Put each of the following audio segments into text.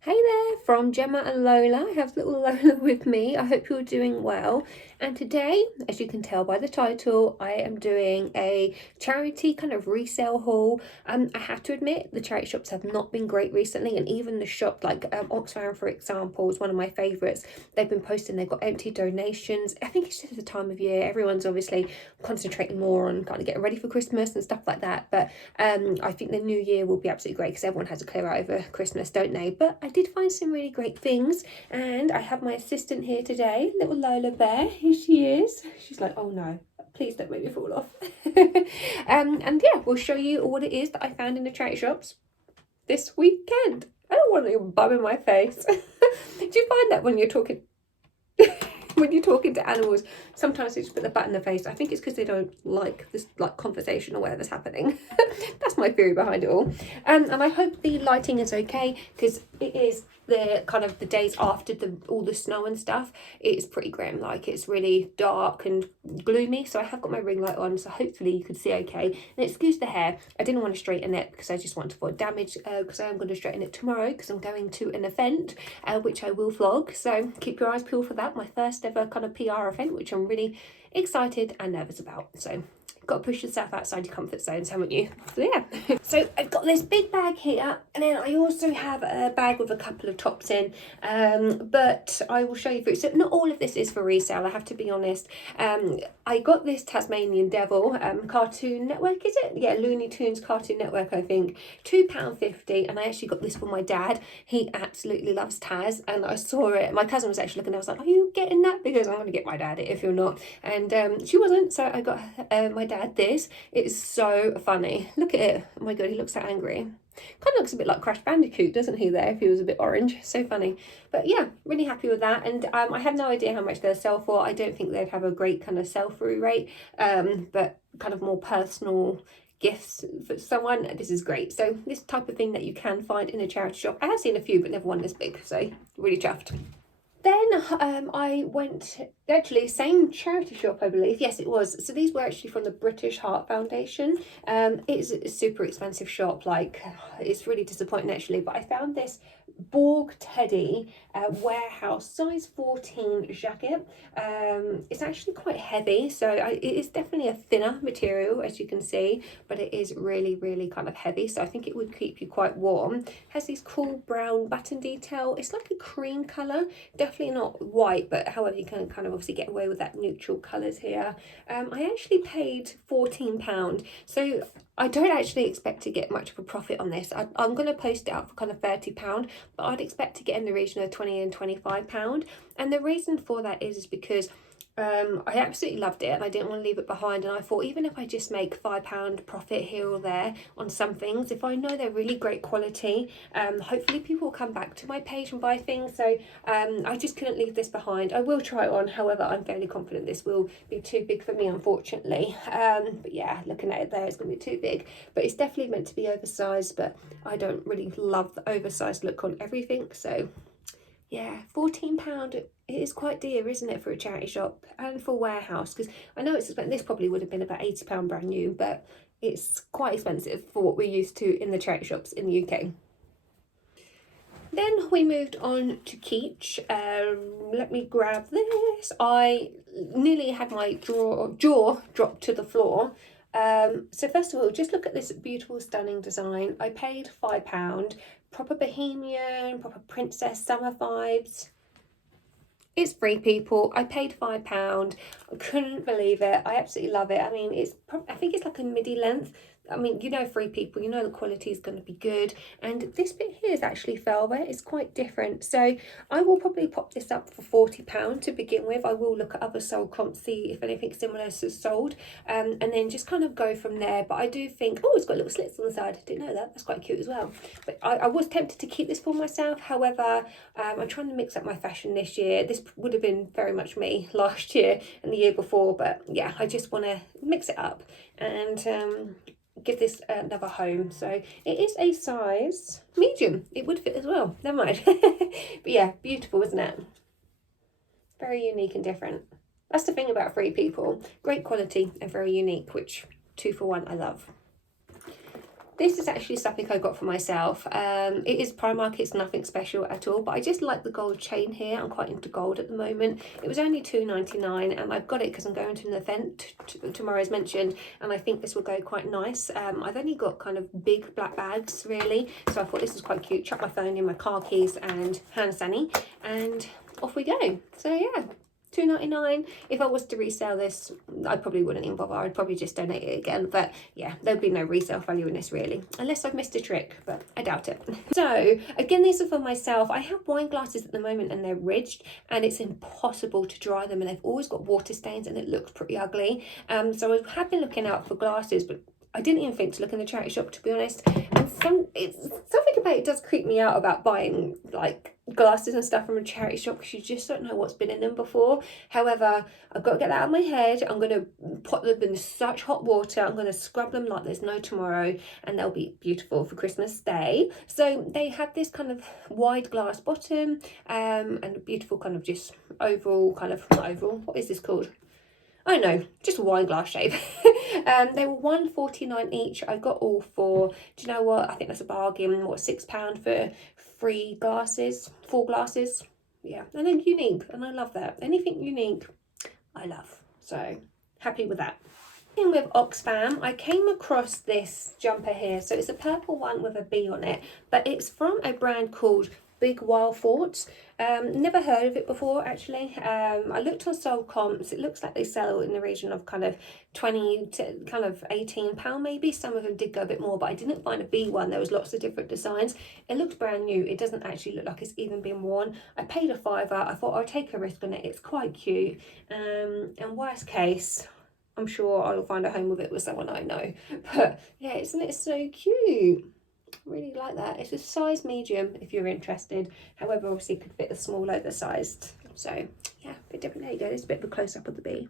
Hey there, from Gemma and Lola. I have little Lola with me. I hope you're doing well. And today, as you can tell by the title, I am doing a charity kind of resale haul. I have to admit, the charity shops have not been great recently, and even the shop like Oxfam, for example, is one of my favourites. They've been posting, they've got empty donations. I think it's just the time of year. Everyone's obviously concentrating more on kind of getting ready for Christmas and stuff like that. But I think the new year will be absolutely great because everyone has to clear out over Christmas, don't they? But I did find some really great things, and I have my assistant here today, little Lola Bear. Here she is. She's like, oh no, please don't make me fall off. And yeah, we'll show you what it is that I found in the charity shops this weekend. I don't want your bum in my face. Do you find that when you're talking when you're talking to animals, sometimes they just put the bat in the face? I think it's because they don't like this conversation or whatever's happening. That's my theory behind it all. And I hope the lighting is okay, because it is the kind of the days after all the snow and stuff. It's pretty grim, like it's really dark and gloomy. So I have got my ring light on, so hopefully you can see okay. And excuse the hair, I didn't want to straighten it because I just want to avoid damage, because I am going to straighten it tomorrow because I'm going to an event, which I will vlog. So keep your eyes peeled for that. My first ever kind of PR event, which I'm really excited and nervous about. So got to push yourself outside your comfort zones, haven't you? So yeah. So I've got this big bag here, and then I also have a bag with a couple of tops in, but I will show you through. So not all of this is for resale, I have to be honest. I got this Tasmanian Devil Cartoon Network, is it? Yeah, Looney Tunes Cartoon Network, I think. £2.50, and I actually got this for my dad. He absolutely loves Tas, and I saw it. My cousin was actually looking, I was like, are you getting that? Because I'm going to get my dad it if you're not. And she wasn't, so I got my dad this. It's so funny. Look at it. Oh my god, he looks so angry. Kind of looks a bit like Crash Bandicoot, doesn't he, there, if he was a bit orange? So funny. But yeah, really happy with that. And I have no idea how much they'll sell for. I don't think they'd have a great kind of sell-through rate, but kind of more personal gifts for someone, this is great. So this type of thing that you can find in a charity shop. I have seen a few, but never one this big, so really chuffed. Then I went, actually, same charity shop, I believe. Yes, it was. So these were actually from the British Heart Foundation. It's a super expensive shop. Like, it's really disappointing, actually. But I found this Borg Teddy warehouse size 14 jacket. It's actually quite heavy. So it is definitely a thinner material, as you can see. But it is really, really kind of heavy. So I think it would keep you quite warm. It has these cool brown button detail. It's like a cream colour. Definitely not white, but however you can kind of obviously get away with that neutral colours here. I actually paid £14, so I don't actually expect to get much of a profit on this. I'm going to post it up for kind of £30, but I'd expect to get in the region of £20 and £25. And the reason for that is because I absolutely loved it and I didn't want to leave it behind, and I thought even if I just make £5 profit here or there on some things, if I know they're really great quality, hopefully people will come back to my page and buy things. So I just couldn't leave this behind. I will try it on, however I'm fairly confident this will be too big for me, unfortunately. But yeah, looking at it there, it's going to be too big, but it's definitely meant to be oversized, but I don't really love the oversized look on everything. So yeah, £14, it is quite dear, isn't it, for a charity shop and for warehouse? Because I know it's expensive. This probably would have been about £80 brand new, but it's quite expensive for what we're used to in the charity shops in the UK. Then we moved on to Keech. Let me grab this. I nearly had my jaw drop to the floor. So first of all, just look at this beautiful, stunning design. I paid £5. Proper bohemian, proper princess summer vibes. It's free, people. I paid £5. I couldn't believe it. I absolutely love it. I mean, I think it's like a midi length. I mean, you know, free people, you know the quality is going to be good. And this bit here is actually velvet. It's quite different. So I will probably pop this up for £40 to begin with. I will look at other sold comps, see if anything similar is sold, and then just kind of go from there. But I do think, oh, it's got little slits on the side. I didn't know that. That's quite cute as well. But I was tempted to keep this for myself. However, I'm trying to mix up my fashion this year. This would have been very much me last year and the year before. But yeah, I just want to mix it up and give this another home. So it is a size medium. It would fit as well, never mind. But yeah, beautiful, isn't it? Very unique and different. That's the thing about free people, great quality and very unique, which 2 for 1 I love. This is actually something I got for myself. It is Primark, it's nothing special at all, but I just like the gold chain here. I'm quite into gold at the moment. It was only £2.99 and I've got it because I'm going to an event tomorrow as mentioned, and I think this will go quite nice. I've only got kind of big black bags really, so I thought this was quite cute. Chuck my phone in, my car keys and hand sanitizer, and off we go. So yeah. £2.99. If I was to resell this, I probably wouldn't even bother. I'd probably just donate it again. But yeah, there'd be no resale value in this really, unless I've missed a trick, but I doubt it. So again, these are for myself. I have wine glasses at the moment and they're ridged and it's impossible to dry them, and they've always got water stains and it looks pretty ugly. So I have been looking out for glasses, but I didn't even think to look in the charity shop, to be honest. And something about it does creep me out about buying like glasses and stuff from a charity shop, because you just don't know what's been in them before. However, I've got to get that out of my head. I'm going to put them in such hot water. I'm going to scrub them like there's no tomorrow, and they'll be beautiful for Christmas Day. So they had this kind of wide glass bottom and a beautiful kind of just oval, kind of, not oval, what is this called? I don't know, just a wine glass shape. They were £1.49 each. I got all for, do you know what? I think that's a bargain. What, £6 for 4 glasses? Yeah, and then unique, and I love that. Anything unique, I love. So happy with that. In with Oxfam, I came across this jumper here. So it's a purple one with a bee on it, but it's from a brand called Big Wild Thoughts. Never heard of it before actually. I looked on sold comps. It looks like they sell in the region of kind of 20 to kind of £18 maybe. Some of them did go a bit more, but I didn't find a B one. There was lots of different designs. It looked brand new. It doesn't actually look like it's even been worn. I paid a £5. I thought I'd take a risk on it. It's quite cute. And worst case, I'm sure I'll find a home with it with someone I know. But yeah, isn't it so cute? Really like that. It's a size medium if you're interested. However, obviously it could fit the small oversized. So yeah, a bit different. There you go. There's a bit of a close up of the bee.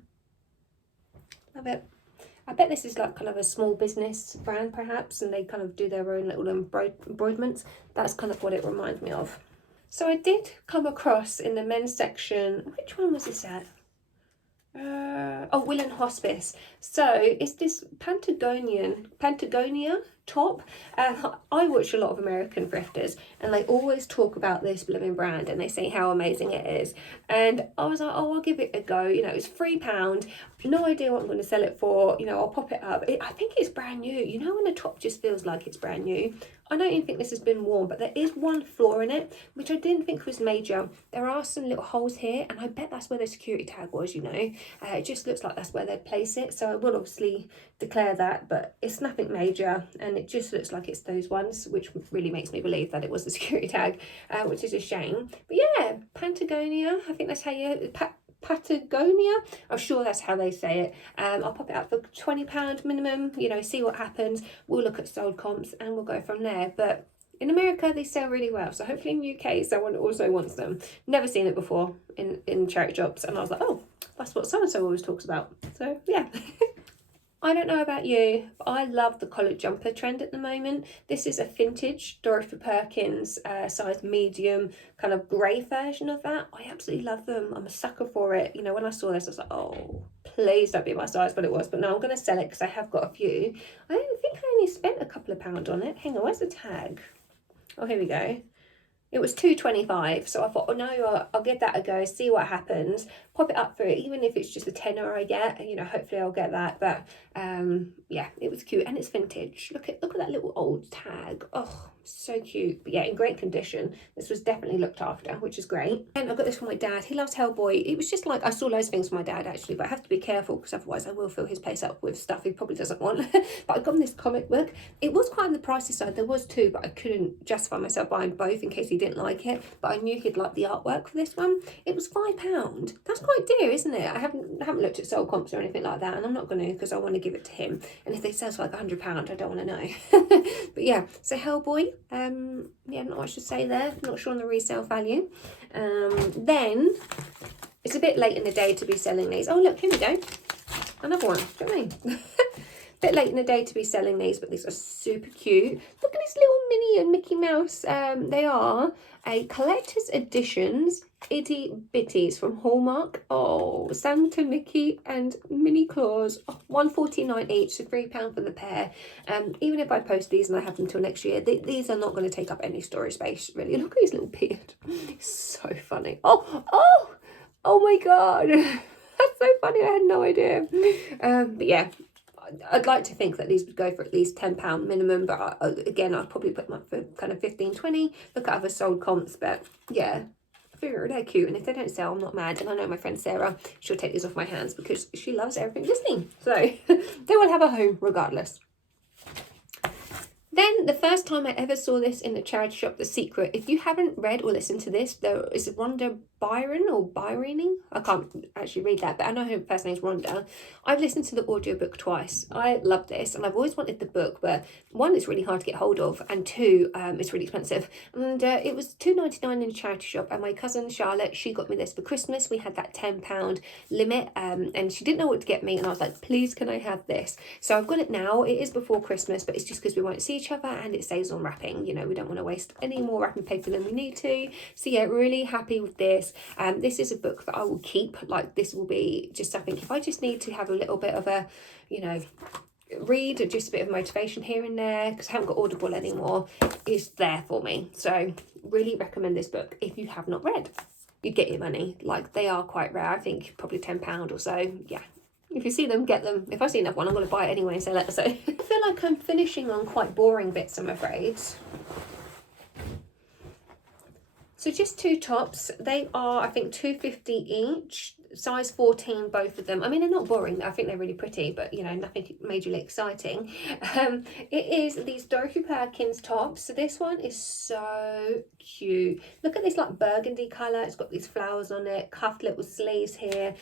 Love it. I bet this is like kind of a small business brand perhaps, and they kind of do their own little embroiderments. That's kind of what it reminds me of. So I did come across in the men's section, which one was this at? Oh, Will and Hospice. So it's this Patagonia top. I watch a lot of American thrifters and they always talk about this blooming brand and they say how amazing it is, and I was like, oh, I'll give it a go. You know, it's £3. No idea what I'm going to sell it for. You know, I'll pop it up. I think it's brand new. You know when a top just feels like it's brand new? I don't even think this has been worn, but there is one flaw in it, which I didn't think was major. There are some little holes here, and I bet that's where the security tag was, you know. It just looks like that's where they'd place it, so I will obviously declare that, but it's nothing major, and it just looks like it's those ones, which really makes me believe that it was the security tag, which is a shame. But yeah, Patagonia, I think that's how you... Patagonia, I'm sure that's how they say it. I'll pop it up for £20 minimum, you know, see what happens. We'll look at sold comps and we'll go from there. But in America they sell really well, so hopefully in UK someone also wants them. Never seen it before in charity shops, and I was like, oh, that's what so and so always talks about. So yeah. I don't know about you, but I love the collared jumper trend at the moment. This is a vintage Dorothy Perkins size medium, kind of grey version of that. I absolutely love them. I'm a sucker for it. You know, when I saw this, I was like, oh, please don't be my size, but it was. But no, I'm going to sell it because I have got a few. I don't think I only spent a couple of pounds on it. Hang on, where's the tag? Oh, here we go. It was £2.25, so I thought, oh no, I'll give that a go, see what happens, pop it up for it, even if it's just a tenner I get, you know, hopefully I'll get that. But yeah, it was cute, and it's vintage. Look at that little old tag. Oh, so cute. But yeah, in great condition. This was definitely looked after, which is great. And I got this from my dad. He loves Hellboy. It was just like, I saw loads of things from my dad actually, but I have to be careful because otherwise I will fill his place up with stuff he probably doesn't want. But I got him this comic book. It was quite on the pricey side. There was 2, but I couldn't justify myself buying both in case he didn't like it. But I knew he'd like the artwork for this one. It was £5. That's quite dear, isn't it? I haven't looked at sold comps or anything like that, and I'm not going to, because I want to give it to him. And if they sell for like £100, I don't want to know. But yeah, so Hellboy, yeah, not much to say there. Not sure on the resale value. Then it's a bit late in the day to be selling these. Oh look, here we go, another one. Do you know what I mean? Bit late in the day to be selling these, but these are super cute. The look at this little Minnie and Mickey Mouse. They are a collector's editions itty bitties from Hallmark. Oh, Santa, Mickey and Minnie Claus. $1.49 each, so £3 for the pair. Even if I post these and I have them till next year, these are not going to take up any storage space, really. Look at his little beard. It's so funny. Oh my god. That's so funny. I had no idea. But yeah, I'd like to think that these would go for at least £10 minimum, but again, I'd probably put them up for kind of 15, 20. Look at other sold comps, but yeah, I figure they're cute, and if they don't sell, I'm not mad. And I know my friend Sarah, she'll take these off my hands because she loves everything Disney, so they will have a home regardless. Then the first time I ever saw this in the charity shop, The Secret. If you haven't read or listened to this, there is Rhonda Byron or Byroning. I can't actually read that, but I know her first name is Rhonda. I've listened to the audiobook twice. I love this, and I've always wanted the book, but one, it's really hard to get hold of, and two, it's really expensive. And it was $2.99 in a charity shop, and my cousin Charlotte, she got me this for Christmas. We had that £10 limit, and she didn't know what to get me, and I was like, please, can I have this? So I've got it now. It is before Christmas, but it's just because we won't see each other, and it saves on wrapping. You know, we don't want to waste any more wrapping paper than we need to. So yeah, really happy with this. This is a book that I will keep. Like, this will be just something, if I just need to have a little bit of a, you know, read, or just a bit of motivation here and there, because I haven't got Audible anymore, is there for me. So really recommend this book if you have not read. You'd get your money. Like, they are quite rare. I think probably £10 or so. Yeah. If you see them, get them. If I see another one, I'm going to buy it anyway and sell it. So I feel like I'm finishing on quite boring bits, I'm afraid. So just two tops. They are, I think, $2.50 each. Size 14, both of them. I mean, they're not boring. I think they're really pretty, but, you know, nothing majorly exciting. It is these Dorothy Perkins tops. So this one is so cute. Look at this, like, burgundy colour. It's got these flowers on it, cuffed little sleeves here.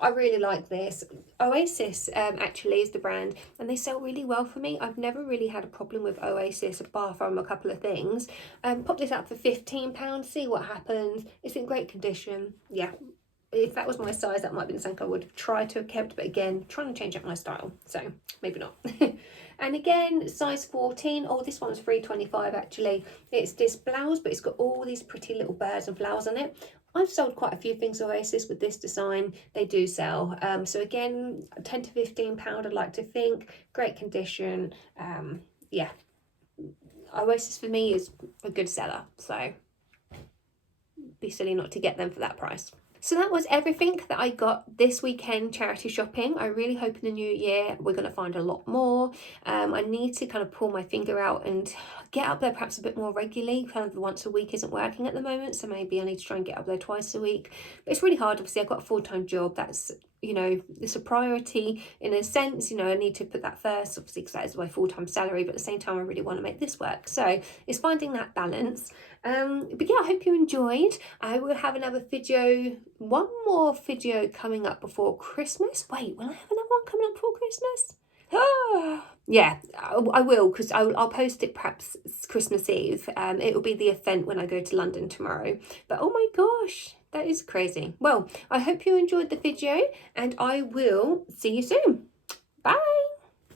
I really like this. Oasis actually is the brand, and they sell really well for me. I've never really had a problem with Oasis apart from a couple of things. Pop this up for £15, see what happens. It's in great condition. Yeah, if that was my size, that might have been something I would have tried to have kept, but again, trying to change up my style, so maybe not. And again, size 14. Oh, this one's $3.25 actually. It's this blouse, but it's got all these pretty little birds and flowers on it. I've sold quite a few things Oasis with this design. They do sell. So again, £10 to £15, I'd like to think. Great condition. Yeah, Oasis for me is a good seller, so be silly not to get them for that price. So that was everything that I got this weekend charity shopping. I really hope in the new year we're going to find a lot more. I need to kind of pull my finger out and get up there perhaps a bit more regularly. Kind of once a week isn't working at the moment, so maybe I need to try and get up there twice a week. But it's really hard. Obviously, I've got a full-time job. That's, you know, it's a priority in a sense. You know, I need to put that first, obviously, because that is my full-time salary, but at the same time I really want to make this work. So it's finding that balance. But yeah, I hope you enjoyed. I will have another video, one more video coming up before Christmas. Wait, will I have another one coming up before Christmas? Yeah, I will, because I'll post it perhaps Christmas Eve. It will be the event when I go to London tomorrow. But oh my gosh, that is crazy. Well, I hope you enjoyed the video, and I will see you soon. Bye.